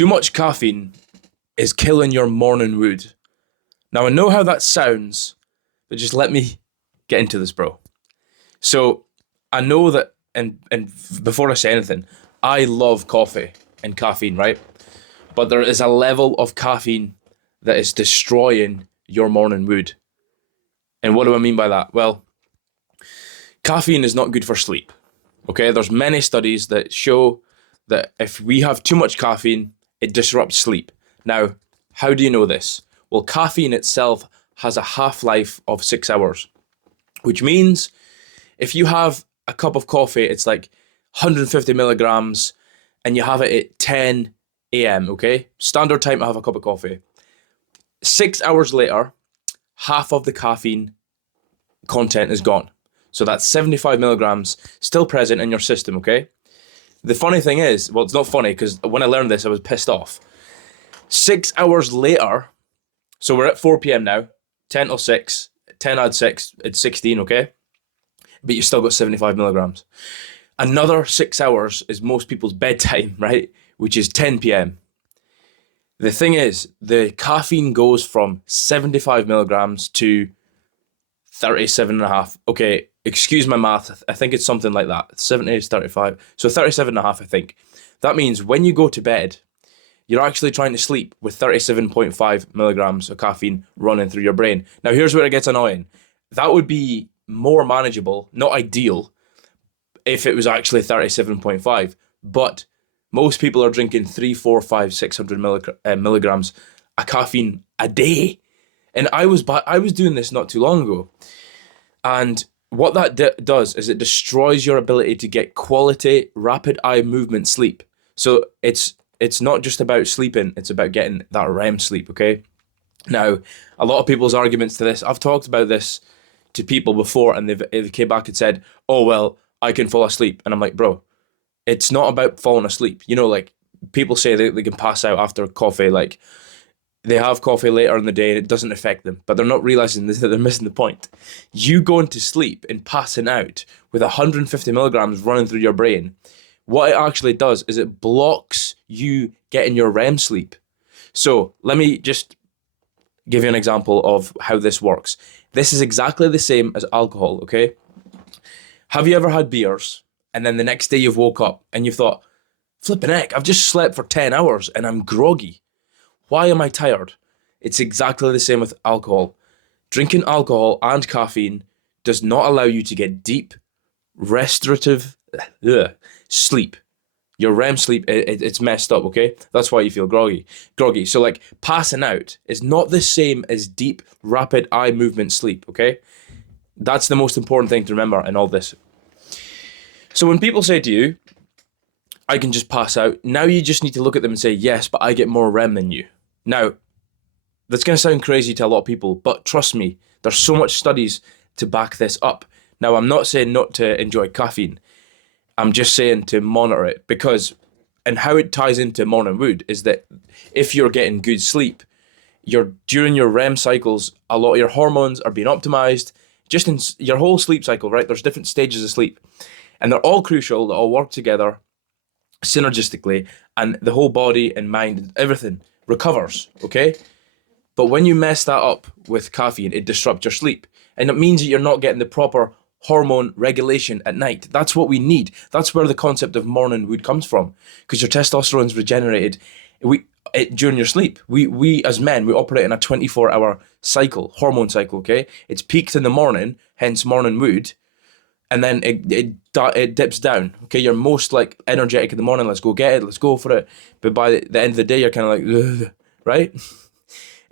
Too much caffeine is killing your morning wood. Now, I know how that sounds, but just let me get into this, bro. So, I know that, and before I say anything, I love coffee and caffeine, right? But there is a level of caffeine that is destroying your morning wood. And what do I mean by that? Well, caffeine is not good for sleep. Okay, there's many studies that show that if we have too much caffeine, it disrupts sleep. Now, how do you know this? Well, caffeine itself has a half-life of 6 hours, which means if you have a cup of coffee, it's like 150 milligrams, and you have it at 10 a.m., okay? Standard time to have a cup of coffee. 6 hours later, half of the caffeine content is gone. So that's 75 milligrams still present in your system, okay? The funny thing is, well, it's not funny because when I learned this, I was pissed off. 6 hours later, so we're at 4 p.m. now, 10 till 6, 10 add 6, it's 16, okay? But you still got 75 milligrams. Another 6 hours is most people's bedtime, right? Which is 10 p.m. The thing is, the caffeine goes from 75 milligrams to 37.5. Okay, excuse my math. I think it's something like that. 70 is 35. So 37.5, I think. That means when you go to bed, you're actually trying to sleep with 37.5 milligrams of caffeine running through your brain. Now, here's where it gets annoying. That would be more manageable, not ideal, if it was actually 37.5. But most people are drinking 3, 4, 5, 600 milligrams of caffeine a day. And I was doing this not too long ago. And what that does is it destroys your ability to get quality, rapid eye movement sleep. So it's not just about sleeping, it's about getting that REM sleep, okay? Now, a lot of people's arguments to this, I've talked about this to people before, and they've came back and said, oh, well, I can fall asleep. And I'm like, bro, it's not about falling asleep. You know, like, people say they can pass out after coffee, like, they have coffee later in the day and it doesn't affect them, but they're not realizing that they're missing the point. You going to sleep and passing out with 150 milligrams running through your brain, what it actually does is it blocks you getting your REM sleep. So let me just give you an example of how this works. This is exactly the same as alcohol, okay? Have you ever had beers and then the next day you've woke up and you've thought, flipping heck, I've just slept for 10 hours and I'm groggy. Why am I tired? It's exactly the same with alcohol. Drinking alcohol and caffeine does not allow you to get deep, restorative sleep. Your REM sleep, it's messed up, okay? That's why you feel groggy. So like passing out is not the same as deep, rapid eye movement sleep, okay? That's the most important thing to remember in all this. So when people say to you, I can just pass out, now you just need to look at them and say, yes, but I get more REM than you. Now, that's going to sound crazy to a lot of people, but trust me, there's so much studies to back this up. Now, I'm not saying not to enjoy caffeine. I'm just saying to monitor it because, and how it ties into morning wood is that if you're getting good sleep, during your REM cycles, a lot of your hormones are being optimized, just in your whole sleep cycle, right? There's different stages of sleep, and they're all crucial, they all work together synergistically, and the whole body and mind, everything recovers, okay? But when you mess that up with caffeine, it disrupts your sleep. And it means that you're not getting the proper hormone regulation at night. That's what we need. That's where the concept of morning wood comes from. Because your testosterone's regenerated during your sleep. We as men, we operate in a 24-hour cycle, hormone cycle, okay? It's peaked in the morning, hence morning wood, and then it dips down. Okay, you're most like energetic in the morning. Let's go get it. Let's go for it. But by the end of the day, you're kind of like, ugh, right?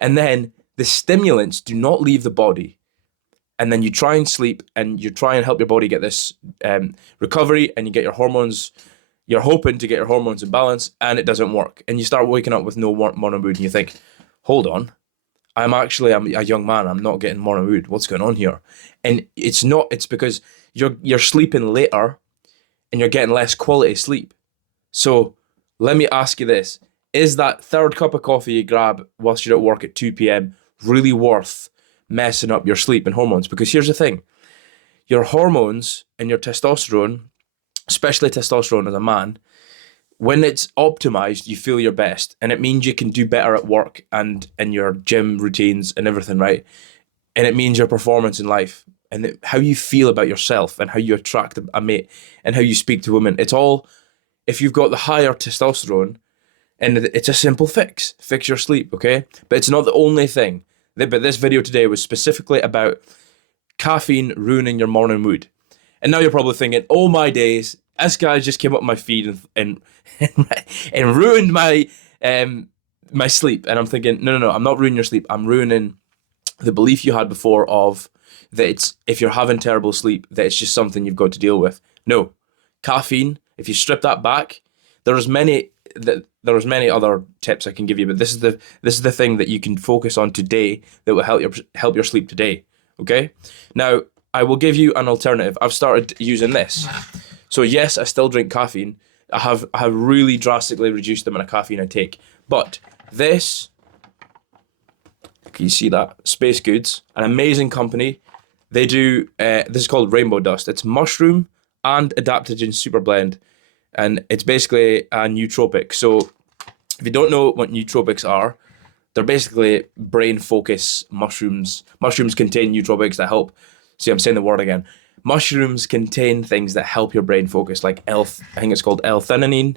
And then the stimulants do not leave the body. And then you try and sleep, and you try and help your body get this recovery, and you get your hormones. You're hoping to get your hormones in balance, and it doesn't work. And you start waking up with no morning wood, and you think, hold on. I'm a young man. I'm not getting morning wood. What's going on here? And it's not. It's because you're sleeping later and you're getting less quality sleep. So let me ask you this. Is that third cup of coffee you grab whilst you're at work at 2 p.m. really worth messing up your sleep and hormones? Because here's the thing. Your hormones and your testosterone, especially testosterone as a man, when it's optimized, you feel your best, and it means you can do better at work and in your gym routines and everything, right? And it means your performance in life and how you feel about yourself and how you attract a mate and how you speak to women. It's all, if you've got the higher testosterone, and it's a simple fix your sleep, okay? But it's not the only thing. But this video today was specifically about caffeine ruining your morning mood. And now you're probably thinking, oh my days, this guy just came up my feed and and ruined my sleep. And I'm thinking, no, I'm not ruining your sleep. I'm ruining the belief you had before of that it's, if you're having terrible sleep, that it's just something you've got to deal with. No, caffeine, if you strip that back, there's many other tips I can give you, but this is the thing that you can focus on today that will help your sleep today. Okay? Now, I will give you an alternative. I've started using this. So yes, I still drink caffeine. I have really drastically reduced the amount of caffeine I take. But this, can you see that? Space Goods, an amazing company. They do, this is called Rainbow Dust. It's mushroom and adaptogen super blend. And it's basically a nootropic. So if you don't know what nootropics are, they're basically brain focus mushrooms. Mushrooms contain nootropics that help. See, I'm saying the word again. Mushrooms contain things that help your brain focus, like I think it's called L-theanine.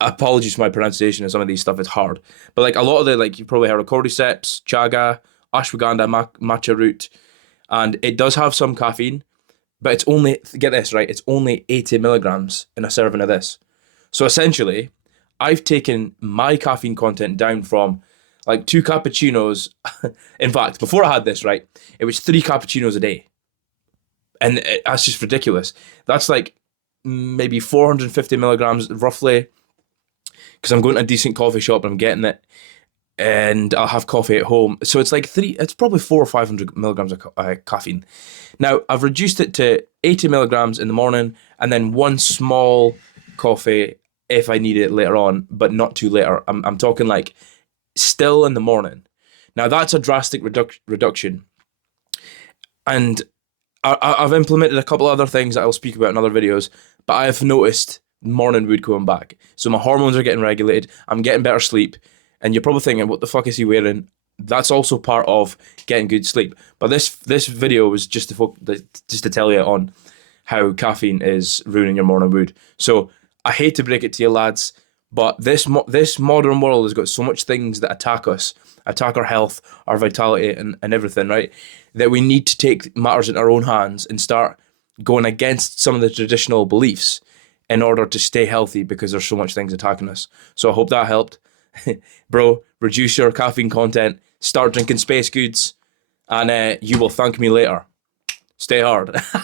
Apologies for my pronunciation of some of these stuff, it's hard. But like a lot of the, like you've probably heard of cordyceps, chaga, ashwagandha, matcha root, and it does have some caffeine, but it's only, get this right, it's only 80 milligrams in a serving of this. So essentially, I've taken my caffeine content down from like 2 cappuccinos. In fact, before I had this, right, it was 3 cappuccinos a day. And that's just ridiculous. That's like maybe 450 milligrams roughly, because I'm going to a decent coffee shop and I'm getting it, and I'll have coffee at home. So it's like it's probably 400 or 500 milligrams of caffeine. Now, I've reduced it to 80 milligrams in the morning and then 1 small coffee if I need it later on, but not too later. I'm talking like still in the morning. Now, that's a drastic reduction. And I've implemented a couple other things that I'll speak about in other videos, but I have noticed morning mood coming back. So my hormones are getting regulated, I'm getting better sleep, and you're probably thinking, what the fuck is he wearing? That's also part of getting good sleep. But this video was just to tell you on how caffeine is ruining your morning mood. So I hate to break it to you lads, but this modern world has got so much things that attack us, attack our health, our vitality, and everything, right? That we need to take matters in our own hands and start going against some of the traditional beliefs in order to stay healthy, because there's so much things attacking us. So I hope that helped. Bro, reduce your caffeine content, start drinking Space Goods, and you will thank me later. Stay hard.